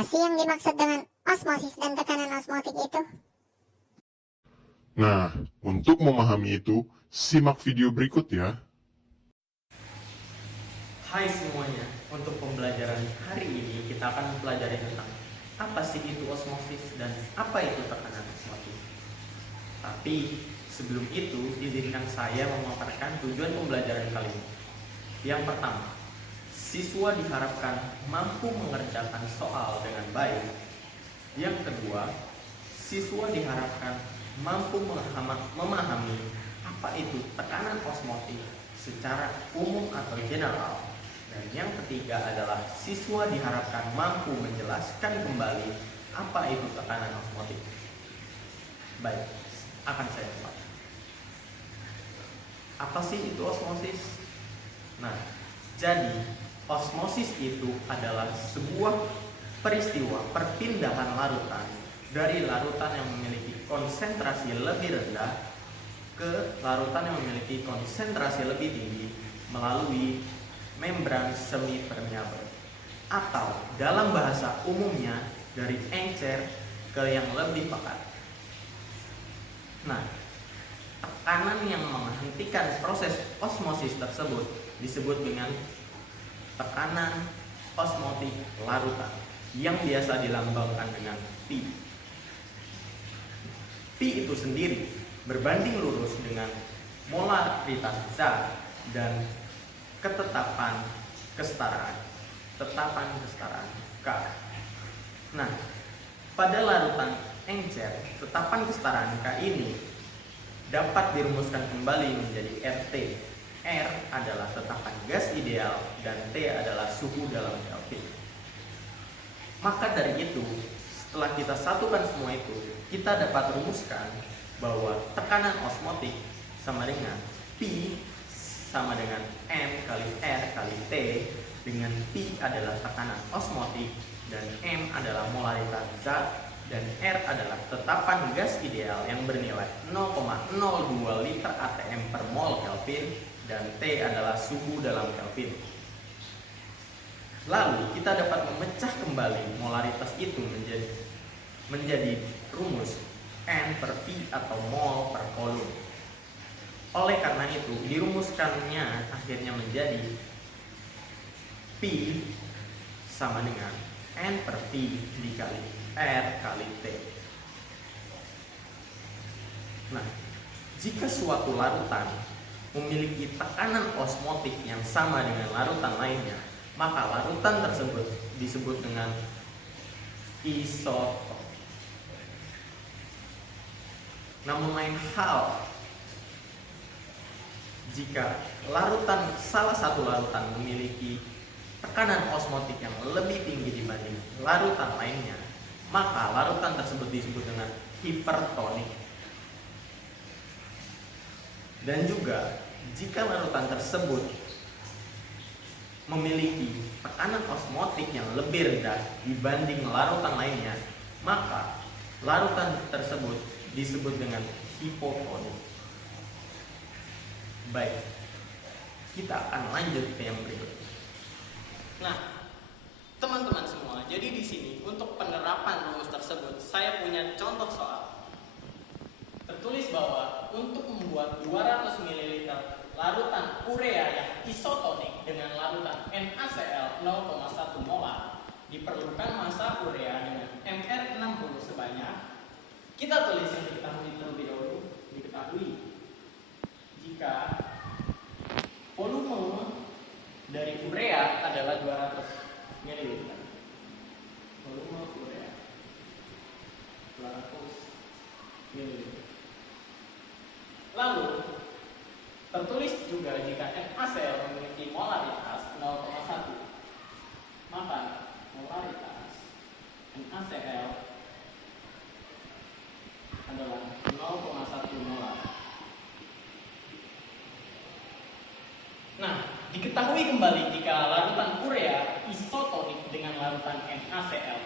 Apa sih yang dimaksud dengan osmosis dan tekanan osmotik itu? Nah, untuk memahami itu, simak video berikut ya. Hai semuanya, untuk pembelajaran hari ini kita akan mempelajari tentang apa sih itu osmosis dan apa itu tekanan osmotik. Tapi sebelum itu, izinkan saya memaparkan tujuan pembelajaran kali ini. Yang pertama, siswa diharapkan mampu mengerjakan soal dengan baik. Yang kedua, siswa diharapkan mampu memahami apa itu tekanan osmotik secara umum atau general. Dan yang ketiga adalah siswa diharapkan mampu menjelaskan kembali apa itu tekanan osmotik. Baik, akan saya ulang. Apa sih itu osmosis? Nah, jadi osmosis itu adalah sebuah peristiwa perpindahan larutan dari larutan yang memiliki konsentrasi lebih rendah ke larutan yang memiliki konsentrasi lebih tinggi melalui membran semi permeabel, atau dalam bahasa umumnya dari encer ke yang lebih pekat. Nah, tekanan yang menghentikan proses osmosis tersebut disebut dengan tekanan osmotik larutan yang biasa dilambangkan dengan P. P itu sendiri berbanding lurus dengan molaritas zat dan tetapan kesetaraan K. Nah, pada larutan encer, tetapan kesetaraan K ini dapat dirumuskan kembali menjadi RT. R adalah tetapan gas ideal dan T adalah suhu dalam Kelvin. Maka dari itu, setelah kita satukan semua itu, kita dapat rumuskan bahwa tekanan osmotik sama dengan P sama dengan M kali R kali T, dengan P adalah tekanan osmotik dan M adalah molaritas zat dan R adalah tetapan gas ideal yang bernilai 0,02 liter atm per mol Kelvin dan T adalah suhu dalam Kelvin. Lalu kita dapat memecah kembali molaritas itu menjadi rumus N per V atau mol per volume. Oleh karena itu, dirumuskannya akhirnya menjadi P sama dengan N per V dikali R kali T. Nah, jika suatu larutan memiliki tekanan osmotik yang sama dengan larutan lainnya, maka larutan tersebut disebut dengan isotop. Namun lain hal jika salah satu larutan memiliki tekanan osmotik yang lebih tinggi dibanding larutan lainnya, maka larutan tersebut disebut dengan hipertonik. Dan juga jika larutan tersebut memiliki tekanan osmotik yang lebih rendah dibanding larutan lainnya, maka larutan tersebut disebut dengan hipotonik. Baik, kita akan lanjut ke yang berikutnya. Nah, teman-teman semua, jadi di sini untuk penerapan rumus tersebut saya punya contoh soal. Tertulis bahwa untuk membuat 200 ml larutan urea yang isotonik dengan larutan NaCl 0,1 molar diperlukan massa urea dengan MR60 sebanyak. Kita tulis yang diketahui terlebih dahulu. Diketahui jika volume dari urea adalah 200 ml. Volume urea 200 ml. Lalu tertulis juga jika NaCl memiliki molaritas 0,1, maka molaritas NaCl adalah 0,1 molar. Nah, diketahui kembali jika larutan urea isotonik dengan larutan NaCl,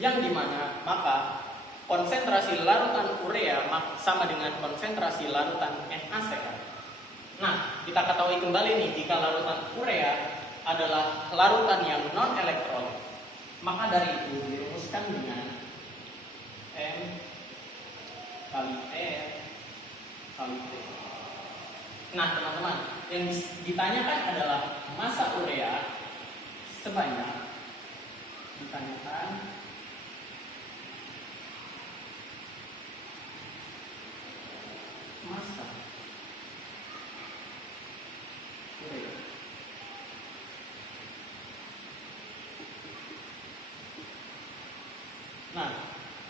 yang dimana maka konsentrasi larutan urea sama dengan konsentrasi larutan NaCl. Nah, kita ketahui kembali nih jika larutan urea adalah larutan yang non elektrolit, Maka dari itu dirumuskan dengan M kali R kali T. Nah teman-teman, yang ditanyakan adalah massa urea sebanyak, ditanyakan massa urea Nah,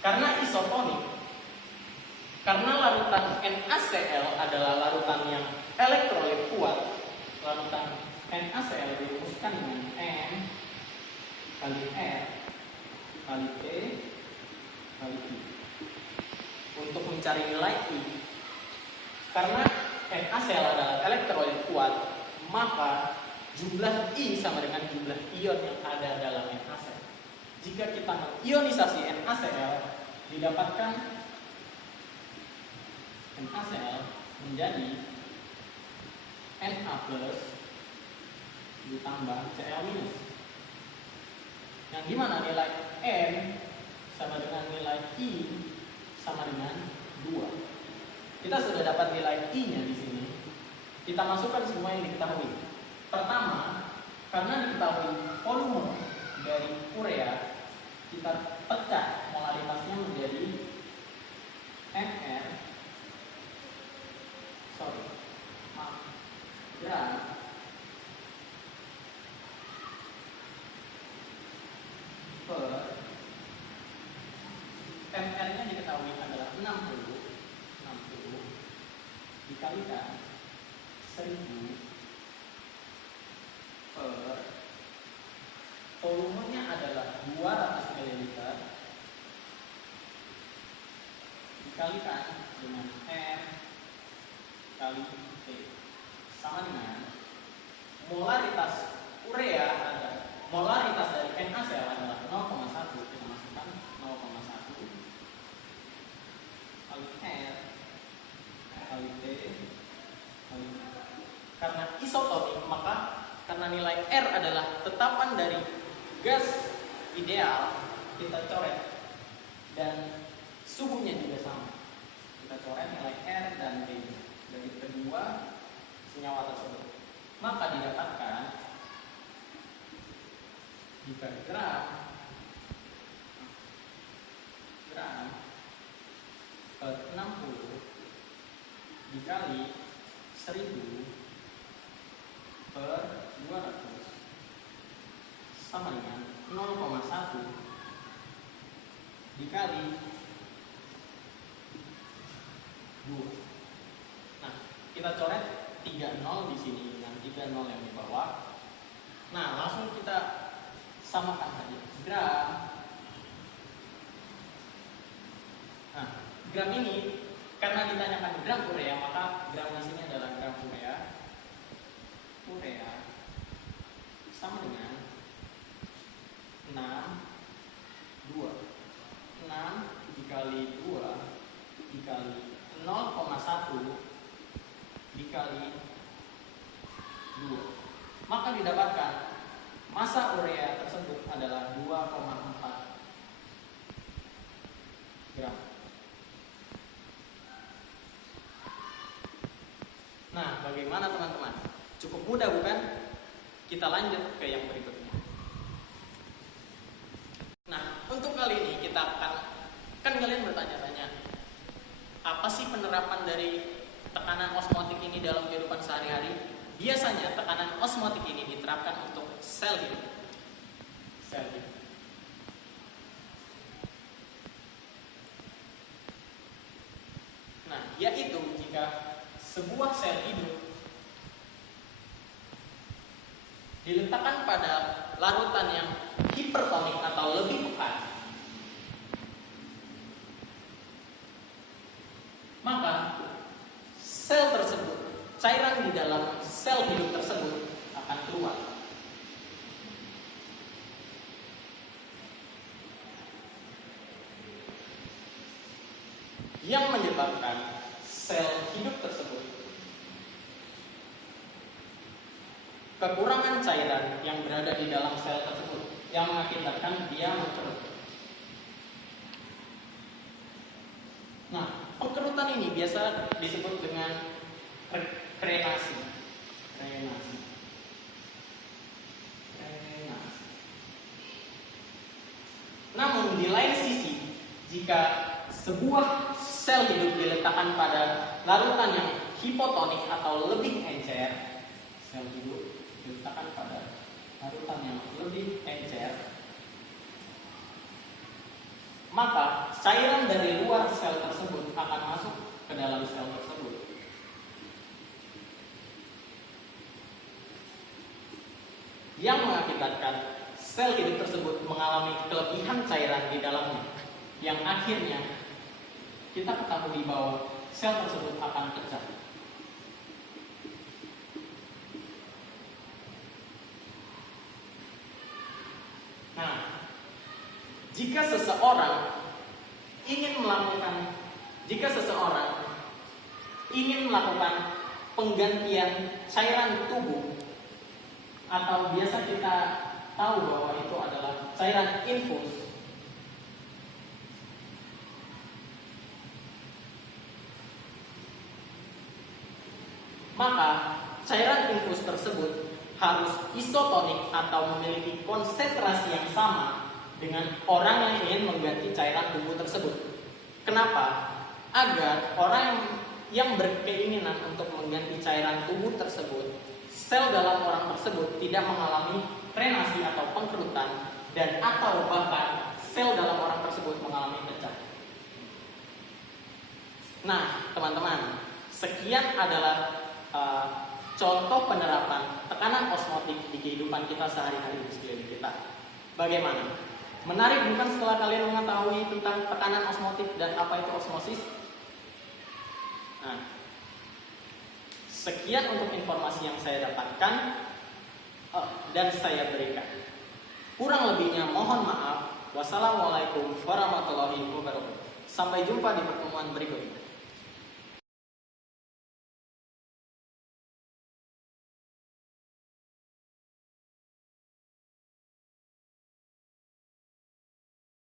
karena isotonik, karena larutan NaCl adalah larutan yang elektrolit kuat, larutan NaCl dirumuskan dengan M kali R kali T kali I. Untuk mencari nilai I, karena NaCl adalah elektrolit kuat, maka jumlah I sama dengan jumlah ion yang ada dalam NaCl. Jika kita mengionisasi NaCl, didapatkan NaCl menjadi Na plus ditambah Cl minus, yang dimana nilai N sama dengan nilai I sama dengan 2. Kita sudah dapat nilai I-nya di sini. Kita masukkan semua yang diketahui. Pertama, karena diketahui volume dari urea, kita pecah molaritasnya menjadi gram per ml-nya diketahui adalah 60 dikalikan 1000 per volumenya adalah 200 ml dikalikan dengan M kali T sama dengan molaritas urea adalah molaritas dari NaCl adalah 0,1, kita masukkan 0,1 kali R kali T kali. Karena isotonik, maka karena nilai R adalah tetapan dari gas ideal, kita coret, dan suhunya juga sama. Kita coret nilai R dan T dari kedua senyawa tersebut. Maka didapatkan jika gram per 60 dikali 1000 per 200 sama dengan 0,1 dikali 2. Nah, kita coret 30 di sini dengan 30 yang di bawah. Nah, langsung kita samakan saja. Gram ini karena ditanyakan gram urea, maka gram di sini adalah gram urea. Urea sama dengan 6 dikali 2 dikali 0,1 dikali 2. Maka didapatkan massa urea tersebut adalah 2,4 gram. Nah, bagaimana teman-teman? Cukup mudah bukan? Kita lanjut ke yang berikutnya. Nah, untuk kali ini kita kan kalian bertanya-tanya, apa sih penerapan dari tekanan osmotik ini dalam kehidupan sehari-hari? Biasanya tekanan osmotik ini diterapkan untuk sel hidup. Nah, yaitu jika sebuah sel hidup diletakkan pada larutan yang hipertonik atau lebih pekat, maka sel tersebut, cairan di dalam sel hidup tersebut akan keluar. Yang menyebabkan sel hidup tersebut kekurangan cairan yang berada di dalam sel tersebut. yang mengakibatkan dia mengkerut. Nah, pengkerutan ini biasa disebut dengan krenasi. Namun di lain sisi, jika sebuah sel hidup diletakkan pada larutan yang hipotonik atau lebih encer, sel hidup diletakkan pada larutan yang lebih encer, maka cairan dari luar sel tersebut akan masuk ke dalam sel tersebut. Yang mengakibatkan sel hidup tersebut mengalami kelebihan cairan di dalamnya, yang akhirnya kita ketahui bahwa sel tersebut akan pecah. Nah, jika seseorang ingin melakukan penggantian cairan tubuh, atau biasa kita tahu bahwa itu adalah cairan infus, maka cairan infus tersebut harus isotonik atau memiliki konsentrasi yang sama dengan orang yang ingin mengganti cairan tubuh tersebut. Kenapa? Agar orang yang berkeinginan untuk mengganti cairan tubuh tersebut, sel dalam orang tersebut tidak mengalami krenasi atau pengkerutan, dan atau bahkan sel dalam orang tersebut mengalami pecah. Nah, teman-teman, sekian adalah contoh penerapan tekanan osmotik di kehidupan kita sehari-hari di sekeliling kita. Bagaimana? Menarik bukan setelah kalian mengetahui tentang tekanan osmotik dan apa itu osmosis? Nah, sekian untuk informasi yang saya dapatkan dan saya berikan. Kurang lebihnya mohon maaf. Wassalamualaikum warahmatullahi wabarakatuh. Sampai jumpa di pertemuan berikutnya.